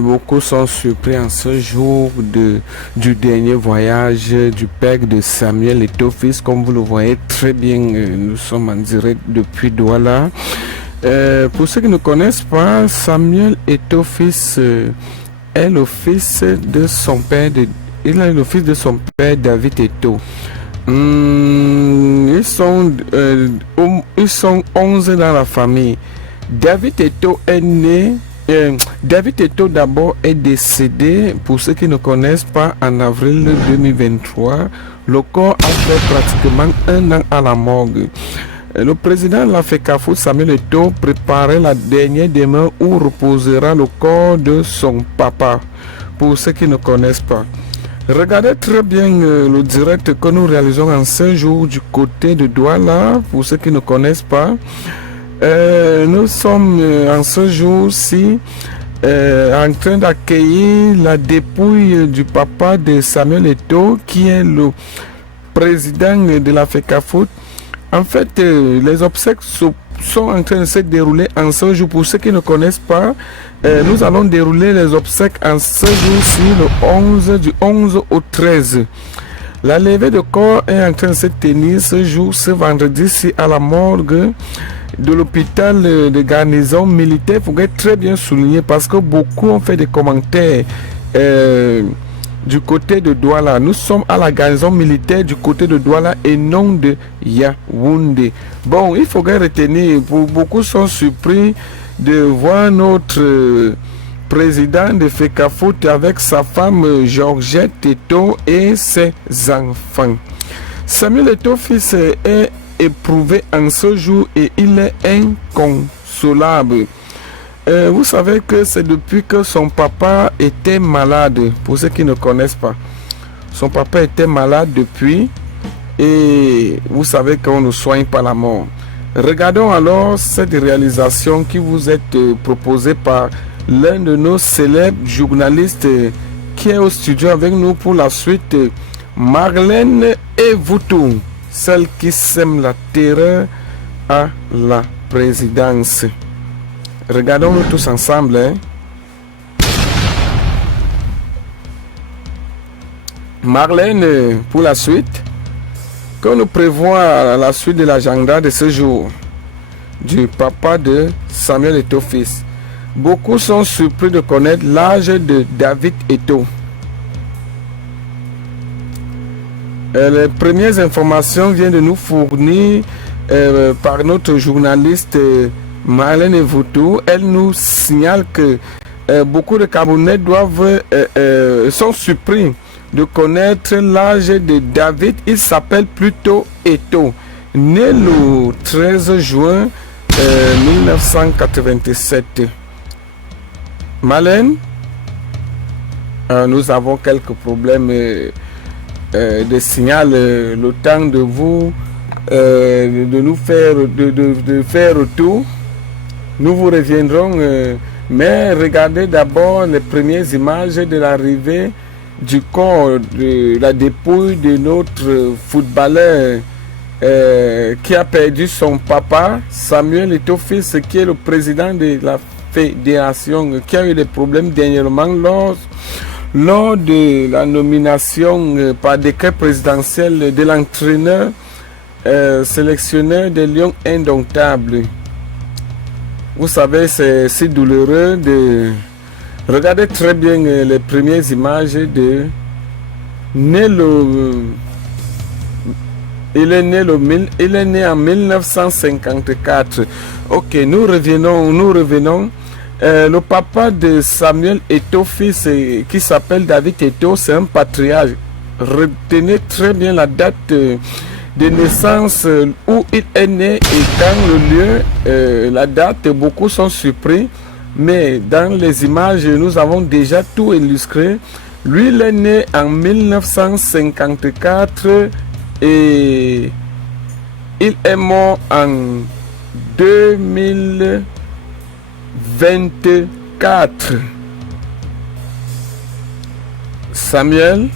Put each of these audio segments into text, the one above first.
Beaucoup sont surpris en ce jour du dernier voyage du père de Samuel Eto'o-Fils. Comme vous le voyez très bien, nous sommes en direct depuis Douala. Pour ceux qui ne connaissent pas, Samuel Eto'o-Fils est le fils de son père. Il est le fils de son père David Eto'o. Ils sont 11 dans la famille. David Eto'o est né. David Eto'o d'abord est décédé, pour ceux qui ne connaissent pas, en avril 2023. Le corps a fait pratiquement un an à la morgue. Le président de la FECAFOOT, Samuel Eto'o, préparait la dernière demeure où reposera le corps de son papa, pour ceux qui ne connaissent pas. Regardez très bien le direct que nous réalisons en ce jour du côté de Douala, pour ceux qui ne connaissent pas. Nous sommes en ce jour-ci en train d'accueillir la dépouille du papa de Samuel Eto'o, qui est le président de la FECAFOOT. En fait, les obsèques sont en train de se dérouler en ce jour. Pour ceux qui ne connaissent pas, nous allons dérouler les obsèques en ce jour-ci, du 11 au 13. La levée de corps est en train de se tenir ce vendredi-ci à la morgue de l'hôpital de garnison militaire. Il faudrait très bien souligner parce que beaucoup ont fait des commentaires du côté de Douala. Nous sommes à la garnison militaire du côté de Douala et non de Yaoundé. Bon, il faudrait retenir, beaucoup sont surpris de voir notre président de FECAFOOT avec sa femme Georgette Eto'o et ses enfants. Samuel Eto'o-Fils est éprouvé en ce jour et il est inconsolable. Vous savez que c'est depuis que son papa était malade, pour ceux qui ne connaissent pas. Son papa était malade depuis et vous savez qu'on ne soigne pas la mort. Regardons alors cette réalisation qui vous est proposée par l'un de nos célèbres journalistes qui est au studio avec nous pour la suite, Marlène Evoutou, celle qui sème la terreur à la présidence. Regardons-nous tous ensemble. Marlène, pour la suite, qu'on nous prévoit la suite de l'agenda de ce jour du papa de Samuel Eto'o-Fils. Beaucoup sont surpris de connaître l'âge de David Eto'o. Les premières informations viennent de nous fournir par notre journaliste Marlène Evoutou. Elle nous signale que beaucoup de Camerounais sont surpris de connaître l'âge de David. Il s'appelle plutôt Eto'o, né le 13 juin 1987. Marlène, nous avons quelques problèmes de signal. Le temps de vous de nous faire de faire retour. Nous vous reviendrons, mais regardez d'abord les premières images de l'arrivée du corps, de la dépouille de notre footballeur qui a perdu son papa, Samuel Eto'o-Fils, qui est le président de la fédération, qui a eu des problèmes dernièrement lors de la nomination par décret présidentiel de l'entraîneur sélectionneur des Lions indomptables. Vous savez, c'est si douloureux de regarder très bien les premières images de il est né en 1954. Ok, nous revenons. Le papa de Samuel Eto'o-Fils, qui s'appelle David Eto'o, c'est un patriarche. Retenez très bien la date de naissance, où il est né et quand le lieu, la date. Beaucoup sont surpris, mais dans les images, nous avons déjà tout illustré. Lui, il est né en 1954 et il est mort en 2024. Samuel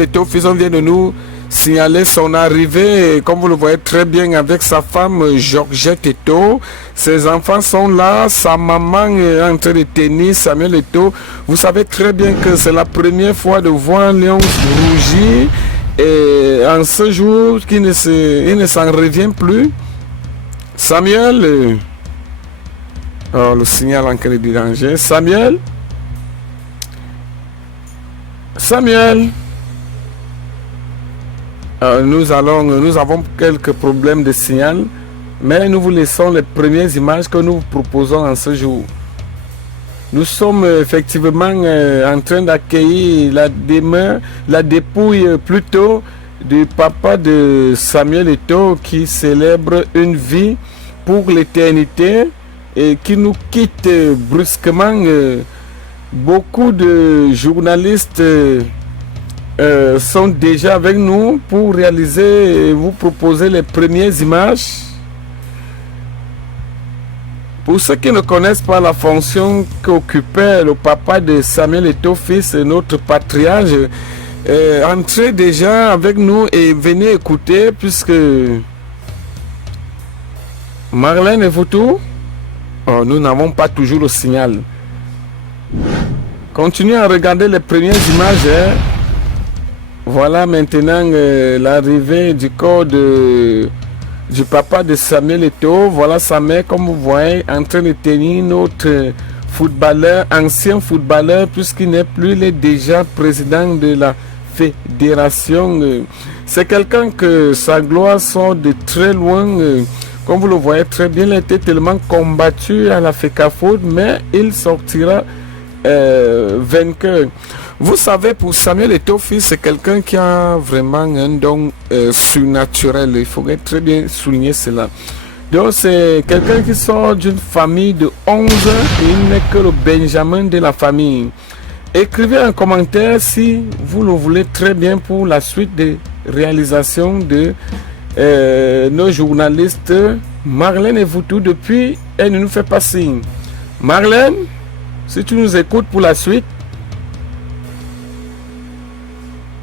Eto'o-Fils, on vient de nous signaler son arrivée, comme vous le voyez très bien, avec sa femme Georgette Eto'o. Ses enfants sont là, sa maman est en train de tenir Samuel Eto'o. Vous savez très bien que c'est la première fois de voir Léon rougir. Et en ce jour, il ne s'en revient plus. Samuel, oh, le signal en cas de danger. Samuel, nous avons quelques problèmes de signal, mais nous vous laissons les premières images que nous vous proposons en ce jour. Nous sommes effectivement en train d'accueillir la dépouille plutôt du papa de Samuel Eto'o qui célèbre une vie pour l'éternité et qui nous quitte brusquement. Beaucoup de journalistes sont déjà avec nous pour réaliser et vous proposer les premières images. Pour ceux qui ne connaissent pas la fonction qu'occupait le papa de Samuel Eto'o fils, notre patriarche, entrez déjà avec nous et venez écouter puisque Marlène et vous tout, nous n'avons pas toujours le signal. Continuez à regarder les premières images. Voilà maintenant l'arrivée du corps du papa de Samuel Eto'o. Voilà sa mère, comme vous voyez, en train de tenir notre footballeur, ancien footballeur, puisqu'il n'est plus, il est déjà président de la fédération. C'est quelqu'un que sa gloire sort de très loin. Comme vous le voyez très bien, il a été tellement combattu à la FECAFOOT, mais il sortira vainqueur. Vous savez, pour Samuel Eto'o fils, c'est quelqu'un qui a vraiment un don surnaturel. Il faudrait très bien souligner cela. Donc c'est quelqu'un qui sort d'une famille de 11 et il n'est que le Benjamin de la famille. Écrivez un commentaire si vous le voulez très bien pour la suite des réalisations de nos journalistes. Marlène et vous tout, depuis, elle ne nous fait pas signe. Marlène, si tu nous écoutes pour la suite.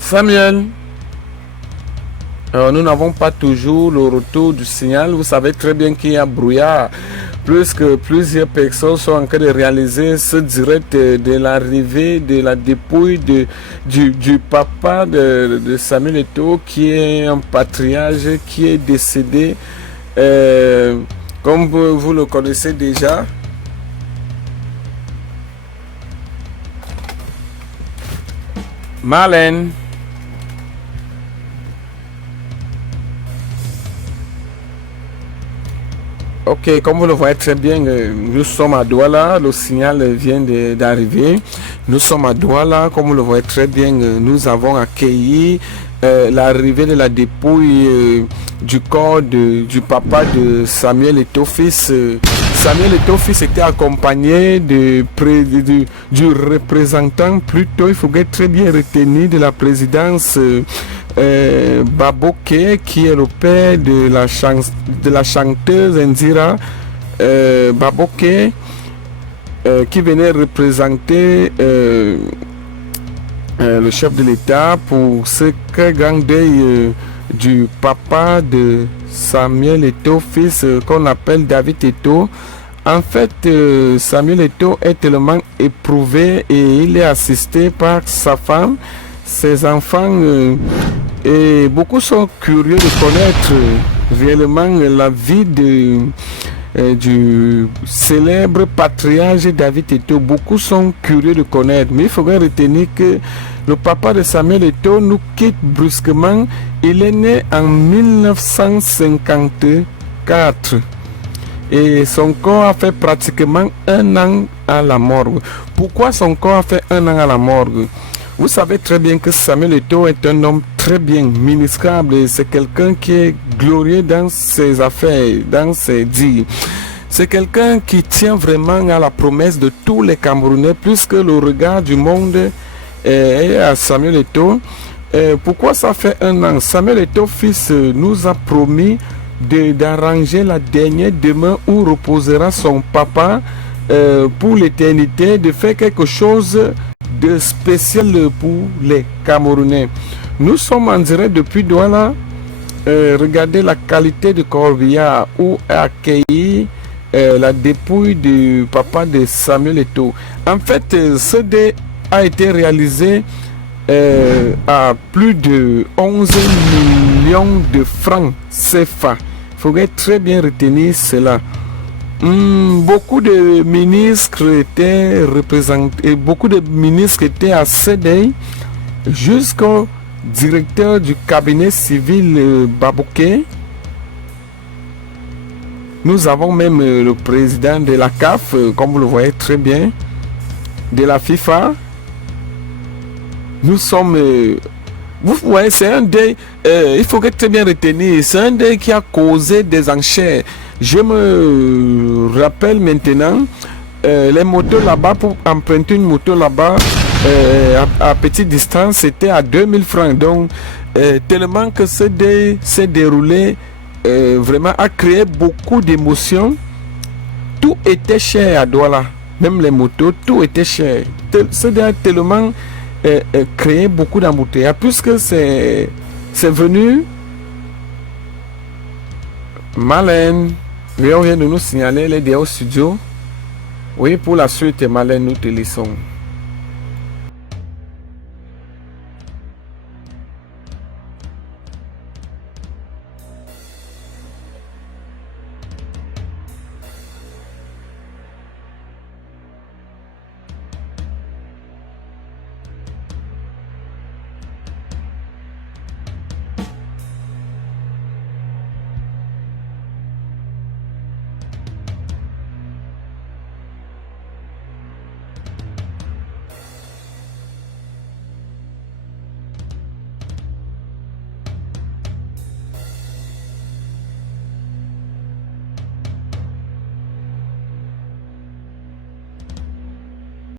Samuel. Alors, nous n'avons pas toujours le retour du signal. Vous savez très bien qu'il y a brouillard. Plus que plusieurs personnes sont en train de réaliser ce direct de l'arrivée de la dépouille du papa de Samuel Eto'o, qui est un patriarche qui est décédé. Comme vous le connaissez déjà. Marlène. Ok, comme vous le voyez très bien, nous sommes à Douala, le signal vient d'arriver. Nous sommes à Douala, comme vous le voyez très bien, nous avons accueilli l'arrivée de la dépouille du corps du papa de Samuel Eto'o fils. Samuel Eto'o fils était accompagné du représentant, plutôt il faudrait très bien retenir, de la présidence Baboké, qui est le père de la chanteuse Indira Baboké, qui venait représenter le chef de l'État pour ce très grand deuil du papa de Samuel Eto'o fils, qu'on appelle David Eto'o. En fait, Samuel Eto'o est tellement éprouvé et il est assisté par sa femme, ses enfants, et beaucoup sont curieux de connaître réellement la vie du célèbre patriarche David Eto'o. Beaucoup sont curieux de connaître, mais il faudrait retenir que le papa de Samuel Eto'o nous quitte brusquement. Il est né en 1954 et son corps a fait pratiquement 1 an à la morgue. Pourquoi son corps a fait 1 an à la morgue? Vous savez très bien que Samuel Eto'o est un homme très bien ministrable et c'est quelqu'un qui est glorieux dans ses affaires, dans ses dires. C'est quelqu'un qui tient vraiment à la promesse de tous les Camerounais, plus que le regard du monde est à Samuel Eto'o. Pourquoi ça fait 1 an? Samuel Eto'o fils nous a promis d'arranger la dernière demeure où reposera son papa pour l'éternité, de faire quelque chose de spécial pour les Camerounais. Nous sommes en direct depuis Douala. Regardez la qualité de Corbillard où est accueilli la dépouille du papa de Samuel Eto'o. En fait, ce dé a été réalisé à plus de 11 millions de francs CFA. Il faudrait très bien retenir cela. Beaucoup de ministres étaient représentés, beaucoup de ministres étaient à ce dé, jusqu'au directeur du cabinet civil Babouké. Nous avons même le président de la CAF, comme vous le voyez très bien, de la FIFA. Nous sommes... vous voyez, c'est un deuil, il faut très bien retenir, c'est un deuil qui a causé des enchères. Je me rappelle maintenant, les motos là-bas, pour emprunter une moto là-bas, à petite distance, c'était à 2000 francs. Donc, tellement que ce deuil s'est déroulé, vraiment a créé beaucoup d'émotions. Tout était cher à Douala, même les motos, tout était cher. Ce deuil a tellement créé beaucoup d'embouteillages, puisque c'est venu. Malène, on vient de nous signaler les au studio. Oui, pour la suite, Malène, nous te laissons.